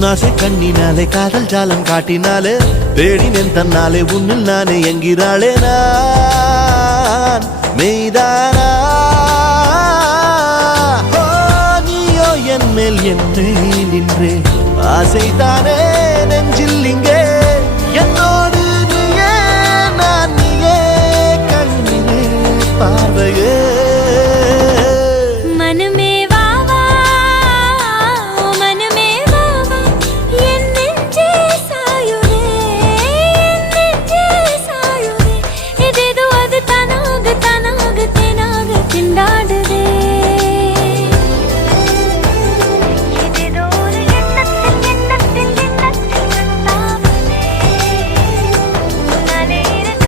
உன்னாசை கண்ணினாலே காதல் ஜாலம் காட்டினாலே தேடினேன் தன்னாலே உன்னில் நானே என்கிறாளே நான் மெய்தானா நீயோ என் மேல் என்னே நின்றே ஆசைதானே